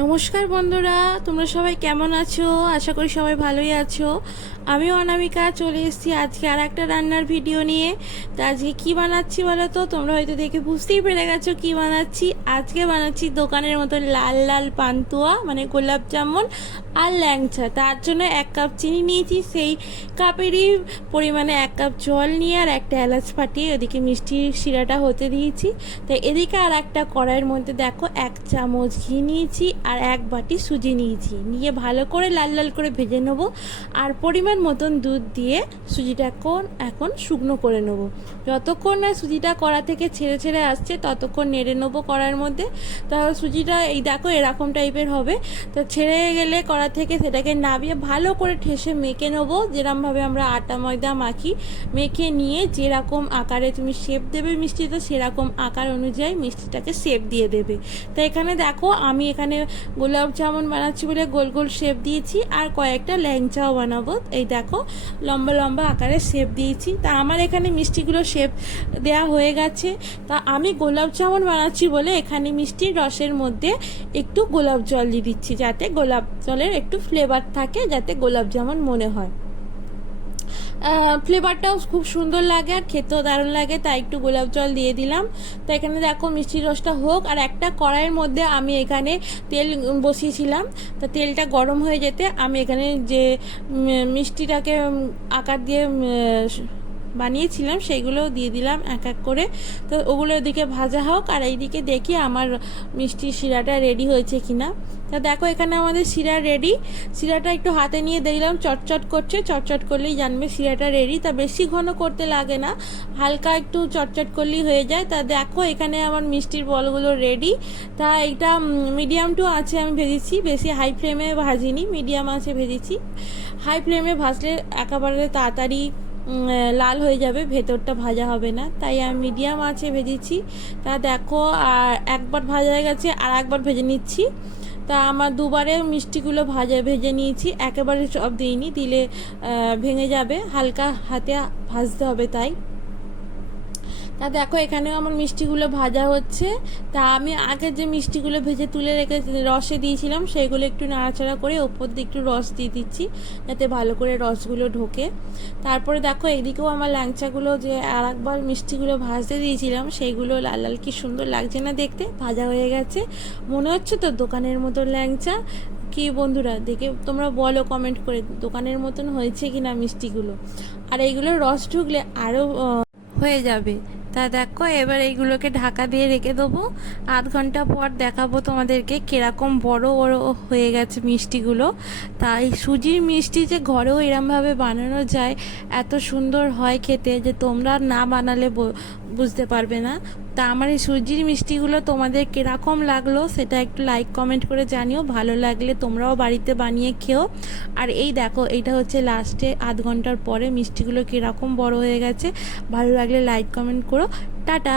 নমস্কার বন্ধুরা, তোমরা সবাই কেমন আছো? আশা করি সবাই ভালোই আছো। আমি অনামিকা চলে এসেছি আজকে আর একটা রান্নার ভিডিও নিয়ে। তো আজকে কি বানাচ্ছি বলো তো? তোমরা হয়তো দেখে বুঝতেই পেরে গেছো কি বানাচ্ছি। আজকে বানাচ্ছি দোকানের মতো লাল লাল পান্তুয়া, মানে গোলাপ জামুন আর ল্যাংচা। তার জন্য 1 কাপ চিনি নিয়েছি, সেই কাপেরই পরিমাণে 1 কাপ জল নিয়ে আর একটা এলাচ ফাটিয়ে ওদিকে মিষ্টির শিরাটা হতে দিয়েছি। তাই এদিকে আর একটা কড়াইয়ের মধ্যে দেখো 1 চামচ ঘি নিয়েছি আর 1 বাটি সুজি নিয়েছি, নিয়ে ভালো করে লাল লাল করে ভেজে নেবো। আর পরিমাণ মতন দুধ দিয়ে সুজিটা এখন শুকনো করে নেবো। যতক্ষণ না সুজিটা কড়া থেকে ছেড়ে ছেড়ে আসছে ততক্ষণ নেড়ে নেবো কড়ার মধ্যে। তা সুজিটা এই দেখো এরকম টাইপের হবে। তো ছেড়ে গেলে কড়া থেকে সেটাকে নামিয়ে ভালো করে ঠেসে মেখে নেবো, যেরকমভাবে আমরা আটা ময়দা মাখি। মেখে নিয়ে যেরকম আকারে তুমি শেপ দেবে মিষ্টিটা, সেরকম আকার অনুযায়ী মিষ্টিটাকে শেপ দিয়ে দেবে। তো এখানে দেখো আমি এখানে গোলাপ জামুন বানাচ্ছি বলে গোল গোল শেপ দিয়েছি, আর কয়েকটা ল্যাংচাও বানাবো। এই দেখো লম্বা লম্বা আকারে শেপ দিয়েছি। তা আমার এখানে মিষ্টিগুলো শেপ দেয়া হয়ে গেছে। তা আমি গোলাপ জামুন বানাচ্ছি বলে এখানে মিষ্টির রসের মধ্যে একটু গোলাপ জল দিয়ে দিচ্ছি, যাতে গোলাপ জলের একটু ফ্লেভার থাকে, যাতে গোলাপ জামুন মনে হয়। ফ্লেভারটাও খুব সুন্দর লাগে আর খেতেও দারুণ লাগে, তাই একটু গোলাপ জল দিয়ে দিলাম। তো এখানে দেখো মিষ্টির রসটা হোক, আর একটা কড়াইয়ের মধ্যে আমি এখানে তেল বসিয়েছিলাম। তো তেলটা গরম হয়ে যেতে আমি এখানে যে মিষ্টিটাকে আকার দিয়ে বানিয়েছিলাম সেইগুলো দিয়ে দিলাম এক এক করে। তো ওগুলো ওদিকে ভাজা হোক, আর এইদিকে দেখি আমার মিষ্টির শিরাটা রেডি হয়েছে কিনা। তা দেখো এখানে আমাদের শিরা রেডি। শিরাটা একটু হাতে নিয়ে দেখলাম চটচট করছে, চটচট করলেই জানবে শিরাটা রেডি। তা বেশি ঘন করতে লাগে না, হালকা একটু চটচট করলেই হয়ে যায়। তা দেখো এখানে আমার মিষ্টির বলগুলো রেডি। তা এইটা মিডিয়াম টু আছে আমি ভেজেছি, বেশি হাই ফ্লেমে ভাজিনি, মিডিয়াম আছে ভেজেছি। হাই ফ্লেমে ভাজলে একেবারে তাড়াতাড়ি লাল হয়ে যাবে, ভেতরটা ভাজা হবে না, তাই আমি মিডিয়াম আছে ভেজেছি। তা দেখো আর একবার ভাজা হয়ে গেছে, আর একবার ভেজে নিচ্ছি। তা আমার দুবারে মিষ্টিগুলো ভেজে নিয়েছি, একেবারে সব দিইনি, দিলে ভেঙে যাবে, হালকা হাতে ভাজতে হবে। তাই তা দেখো এখানেও আমার মিষ্টিগুলো ভাজা হচ্ছে। তা আমি আগে যে মিষ্টিগুলো ভেজে তুলে রেখে রসে দিয়েছিলাম সেগুলো একটু নাড়াচাড়া করে ওপর দিয়ে একটু রস দিয়ে দিচ্ছি, যাতে ভালো করে রসগুলো ঢোকে। তারপরে দেখো এদিকেও আমার ল্যাংচাগুলো যে আর একবার মিষ্টিগুলো ভাজতে দিয়েছিলাম সেইগুলো লাল লাল কি সুন্দর লাগছে না দেখতে, ভাজা হয়ে গেছে। মনে হচ্ছে তো দোকানের মতো ল্যাংচা। কি বন্ধুরা, দেখে তোমরা বলো কমেন্ট করে দোকানের মতন হয়েছে কি না মিষ্টিগুলো। আর এইগুলোর রস ঢুকলে আরও হয়ে যাবে। তা দেখো এবার এইগুলোকে ঢাকা দিয়ে রেখে দেবো। আধ ঘন্টা পর দেখাবো তোমাদেরকে কিরকম বড় বড় হয়ে গেছে মিষ্টিগুলো। তাই সুজির মিষ্টি যে ঘরেও এরমভাবে বানানো যায়, এত সুন্দর হয় খেতে, যে তোমরা না বানালে বুঝতে পারবে না। তা আমার এই সুজির মিষ্টিগুলো তোমাদের কীরকম লাগলো সেটা একটু লাইক কমেন্ট করে জানিও। ভালো লাগলে তোমরাও বাড়িতে বানিয়ে খেও। আর এই দেখো এইটা হচ্ছে লাস্টে আধ ঘন্টার পরে মিষ্টিগুলো কীরকম বড় হয়ে গেছে। ভালো লাগলে লাইক কমেন্ট করো। টাটা।